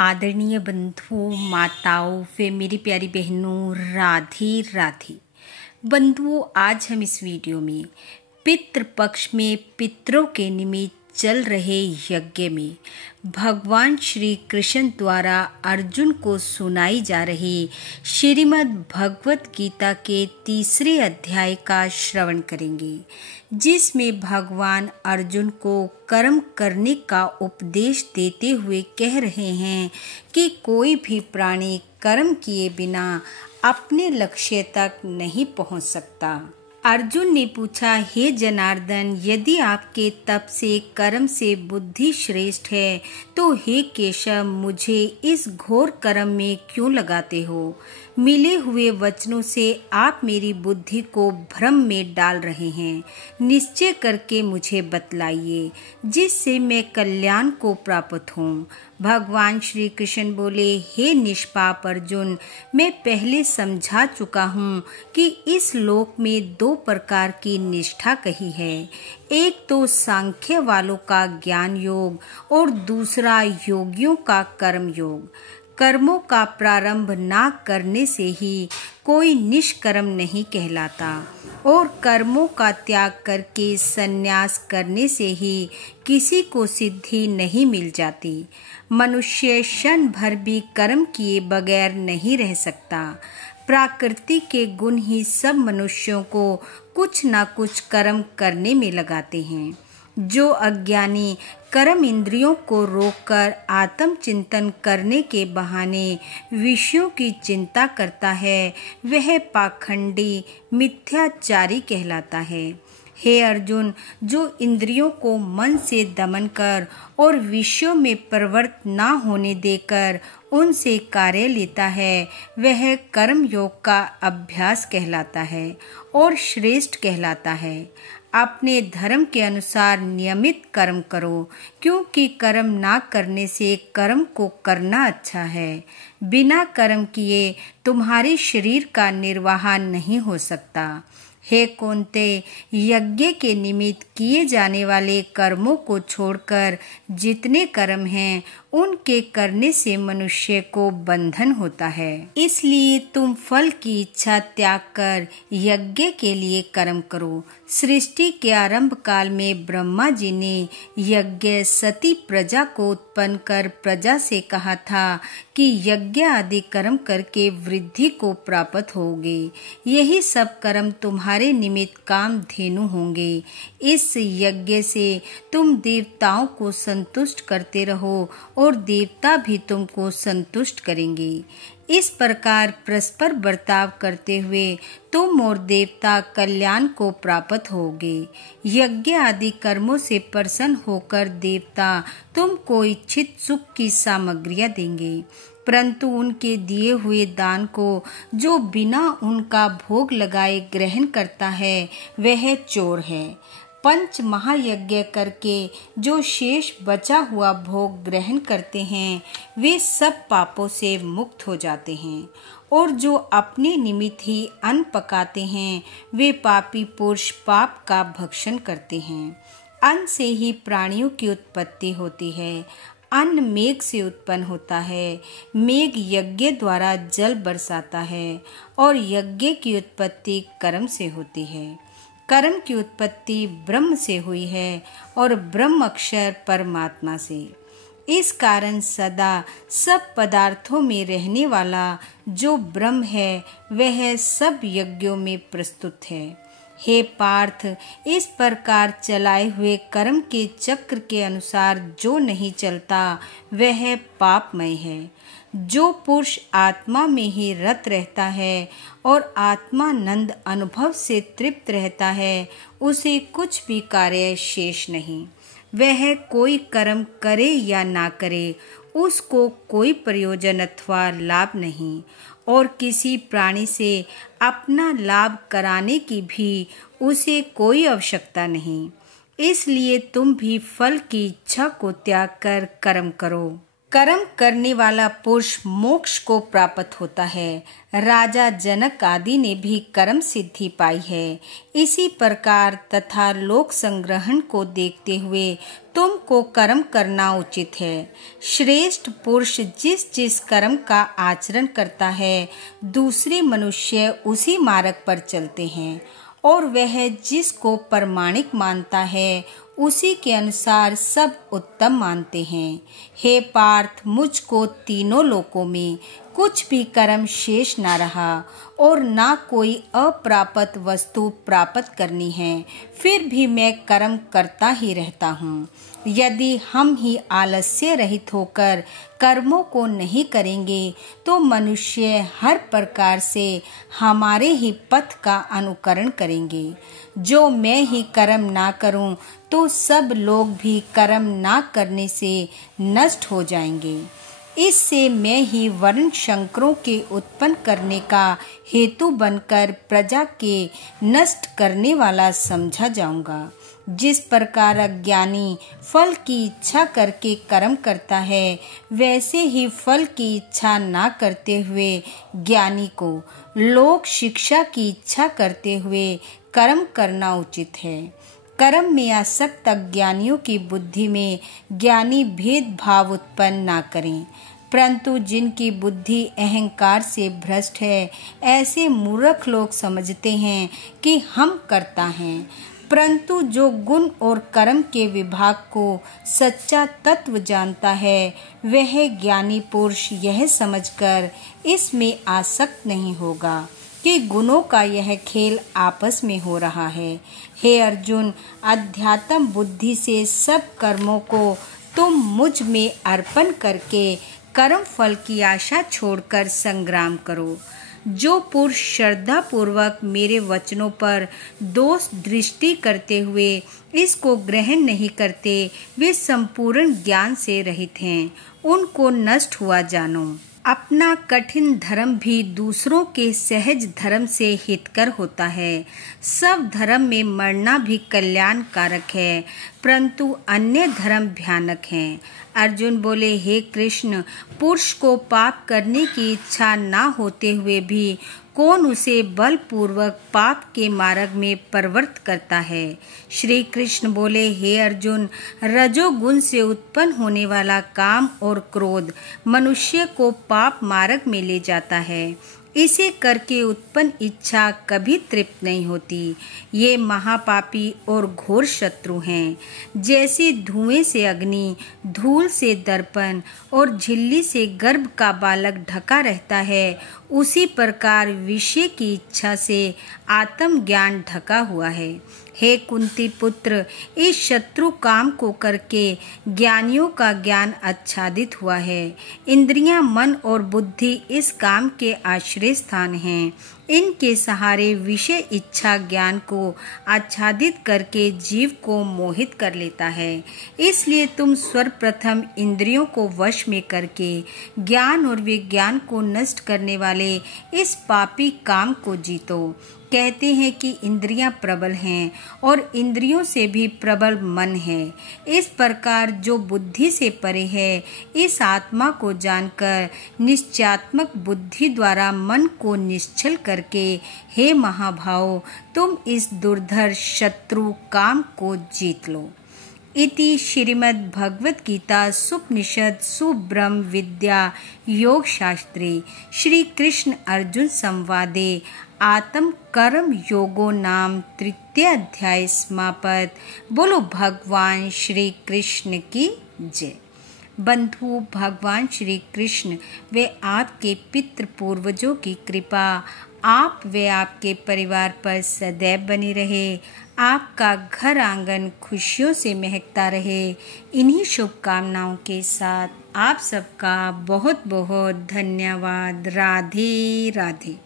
आदरणीय बंधुओं, माताओं व मेरी प्यारी बहनों, राधे राधे। बंधुओं, आज हम इस वीडियो में पितृपक्ष में पितरों के निमित्त चल रहे यज्ञ में भगवान श्री कृष्ण द्वारा अर्जुन को सुनाई जा रही श्रीमद् भगवत गीता के 3 अध्याय का श्रवण करेंगे, जिसमें भगवान अर्जुन को कर्म करने का उपदेश देते हुए कह रहे हैं कि कोई भी प्राणी कर्म किए बिना अपने लक्ष्य तक नहीं पहुंच सकता। अर्जुन ने पूछा, हे जनार्दन, यदि आपके तप से कर्म से बुद्धि श्रेष्ठ है तो हे केशव, मुझे इस घोर कर्म में क्यों लगाते हो? मिले हुए वचनों से आप मेरी बुद्धि को भ्रम में डाल रहे हैं। निश्चय करके मुझे बतलाइए, जिससे मैं कल्याण को प्राप्त हूँ। भगवान श्री कृष्ण बोले, हे निष्पाप अर्जुन, मैं पहले समझा चुका हूँ कि इस लोक में 2 प्रकार की निष्ठा कही है। एक तो सांख्य वालों का ज्ञान योग और दूसरा योगियों का कर्म योग। कर्मों का प्रारंभ ना करने से ही कोई निष्कर्म नहीं कहलाता और कर्मों का त्याग करके संन्यास करने से ही किसी को सिद्धि नहीं मिल जाती। मनुष्य क्षण भर भी कर्म किए बगैर नहीं रह सकता। प्रकृति के गुण ही सब मनुष्यों को कुछ ना कुछ कर्म करने में लगाते हैं। जो अज्ञानी कर्म इंद्रियों को रोककर आत्म चिंतन करने के बहाने विषयों की चिंता करता है, वह पाखंडी मिथ्याचारी कहलाता है। हे अर्जुन, जो इंद्रियों को मन से दमन कर और विषयों में प्रवृत्त ना होने देकर उनसे कार्य लेता है, वह कर्म योग का अभ्यास कहलाता है और श्रेष्ठ कहलाता है। अपने धर्म के अनुसार नियमित कर्म करो, क्योंकि कर्म ना करने से कर्म को करना अच्छा है। बिना कर्म किए तुम्हारे शरीर का निर्वाह नहीं हो सकता। हे कौन्ते, यज्ञ के निमित्त किए जाने वाले कर्मों को छोड़कर जितने कर्म हैं, उनके करने से मनुष्य को बंधन होता है। इसलिए तुम फल की इच्छा त्याग कर यज्ञ के लिए कर्म करो। सृष्टि के आरंभ काल में ब्रह्मा जी ने यज्ञ सती प्रजा को उत्पन्न कर प्रजा से कहा था कि यज्ञ आदि कर्म करके वृद्धि को प्राप्त होगे। यही सब कर्म तुम्हारे निमित्त कामधेनु होंगे। इस यज्ञ से तुम देवताओं को संतुष्ट करते रहो और देवता भी तुमको संतुष्ट करेंगे। इस प्रकार परस्पर बर्ताव करते हुए तुम और देवता कल्याण को प्राप्त होगे। यज्ञ आदि कर्मों से प्रसन्न होकर देवता तुमको इच्छित सुख की सामग्रियां देंगे, परंतु उनके दिए हुए दान को जो बिना उनका भोग लगाए ग्रहण करता है, वह चोर है। पंच महायज्ञ करके जो शेष बचा हुआ भोग ग्रहण करते हैं, वे सब पापों से मुक्त हो जाते हैं। और जो अपने निमित्त ही अन्न पकाते हैं, वे पापी पुरुष पाप का भक्षण करते हैं। अन्न से ही प्राणियों की उत्पत्ति होती है। अन्न मेघ से उत्पन्न होता है। मेघ यज्ञ द्वारा जल बरसाता है और यज्ञ की उत्पत्ति कर्म से होती है। कर्म की उत्पत्ति ब्रह्म से हुई है और ब्रह्म अक्षर परमात्मा से। इस कारण सदा सब पदार्थों में रहने वाला जो ब्रह्म है, वह सब यज्ञों में प्रस्तुत है। हे पार्थ, इस प्रकार चलाए हुए कर्म के चक्र के अनुसार जो नहीं चलता, वह पापमय है। जो पुरुष आत्मा में ही रत रहता है और आत्मानंद अनुभव से तृप्त रहता है, उसे कुछ भी कार्य शेष नहीं। वह कोई कर्म करे या ना करे, उसको कोई प्रयोजन अथवा लाभ नहीं और किसी प्राणी से अपना लाभ कराने की भी उसे कोई आवश्यकता नहीं। इसलिए तुम भी फल की इच्छा को त्याग कर कर्म करो। कर्म करने वाला पुरुष मोक्ष को प्राप्त होता है। राजा जनक आदि ने भी कर्म सिद्धि पाई है। इसी प्रकार तथा लोक संग्रहण को देखते हुए तुमको कर्म करना उचित है। श्रेष्ठ पुरुष जिस जिस कर्म का आचरण करता है, दूसरे मनुष्य उसी मार्ग पर चलते हैं और वह जिसको प्रमाणिक मानता है उसी के अनुसार सब उत्तम मानते हैं। हे पार्थ, मुझको तीनों लोकों में कुछ भी कर्म शेष ना रहा और ना कोई अप्राप्त वस्तु प्राप्त करनी है, फिर भी मैं कर्म करता ही रहता हूँ। यदि हम ही आलस्य रहित होकर कर्मों को नहीं करेंगे तो मनुष्य हर प्रकार से हमारे ही पथ का अनुकरण करेंगे। जो मैं ही कर्म ना करूं तो सब लोग भी कर्म ना करने से नष्ट हो जाएंगे। इससे मैं ही वर्ण शंकरों के उत्पन्न करने का हेतु बनकर प्रजा के नष्ट करने वाला समझा जाऊंगा। जिस प्रकार अज्ञानी फल की इच्छा करके कर्म करता है, वैसे ही फल की इच्छा ना करते हुए ज्ञानी को लोक शिक्षा की इच्छा करते हुए कर्म करना उचित है। कर्म में आसक्त अज्ञानियों की बुद्धि में ज्ञानी भेदभाव उत्पन्न ना करें, परंतु जिनकी बुद्धि अहंकार से भ्रष्ट है, ऐसे मूर्ख लोग समझते हैं कि हम कर्ता हैं। परंतु जो गुण और कर्म के विभाग को सच्चा तत्व जानता है, वह ज्ञानी पुरुष यह समझकर इसमें आसक्त नहीं होगा कि गुणों का यह खेल आपस में हो रहा है। हे अर्जुन, अध्यात्म बुद्धि से सब कर्मों को तुम मुझ में अर्पण करके कर्म फल की आशा छोड़कर संग्राम करो। जो पुरुष श्रद्धा पूर्वक मेरे वचनों पर दोष दृष्टि करते हुए इसको ग्रहण नहीं करते, वे संपूर्ण ज्ञान से रहित हैं। उनको नष्ट हुआ जानो। अपना कठिन धर्म भी दूसरों के सहज धर्म से हितकर होता है। सब धर्म में मरना भी कल्याणकारक है, परंतु अन्य धर्म भयानक हैं। अर्जुन बोले, हे कृष्ण, पुरुष को पाप करने की इच्छा ना होते हुए भी कौन उसे बलपूर्वक पाप के मार्ग में प्रवृत्त करता है। श्री कृष्ण बोले, हे अर्जुन, रजोगुण से उत्पन्न होने वाला काम और क्रोध मनुष्य को पाप मार्ग में ले जाता है। इसे करके उत्पन्न इच्छा कभी तृप्त नहीं होती। ये महापापी और घोर शत्रु हैं। जैसे धुएं से अग्नि, धूल से दर्पण और झिल्ली से गर्भ का बालक ढका रहता है, उसी प्रकार विषय की इच्छा से आत्मज्ञान ढका हुआ है। हे कुंती पुत्र, इस शत्रु काम को करके ज्ञानियों का ज्ञान आच्छादित हुआ है। इंद्रियां, मन और बुद्धि इस काम के आश्रय स्थान हैं। इनके सहारे विषय इच्छा ज्ञान को आच्छादित करके जीव को मोहित कर लेता है। इसलिए तुम सर्वप्रथम इंद्रियों को वश में करके ज्ञान और विज्ञान को नष्ट करने वाले इस पापी काम को जीतो। कहते हैं कि इंद्रियां प्रबल हैं और इंद्रियों से भी प्रबल मन है। इस प्रकार जो बुद्धि से परे है, इस आत्मा को जानकर निश्चयात्मक बुद्धि द्वारा मन को निश्चल करके, हे महाभाव, तुम इस दुर्धर शत्रु काम को जीत लो। इति श्रीमद् भगवद गीता सुपनिषद सुब्रह्म विद्या योग शास्त्रे श्री कृष्ण अर्जुन संवादे आत्म कर्म योगो नाम तृतीय अध्याय समापत। बोलो भगवान श्री कृष्ण की जय। बंधु, भगवान श्री कृष्ण वे आपके पितृ पूर्वजों की कृपा आप वे आपके परिवार पर सदैव बनी रहे। आपका घर आंगन खुशियों से महकता रहे। इन्हीं शुभकामनाओं के साथ आप सबका बहुत बहुत धन्यवाद। राधे राधे।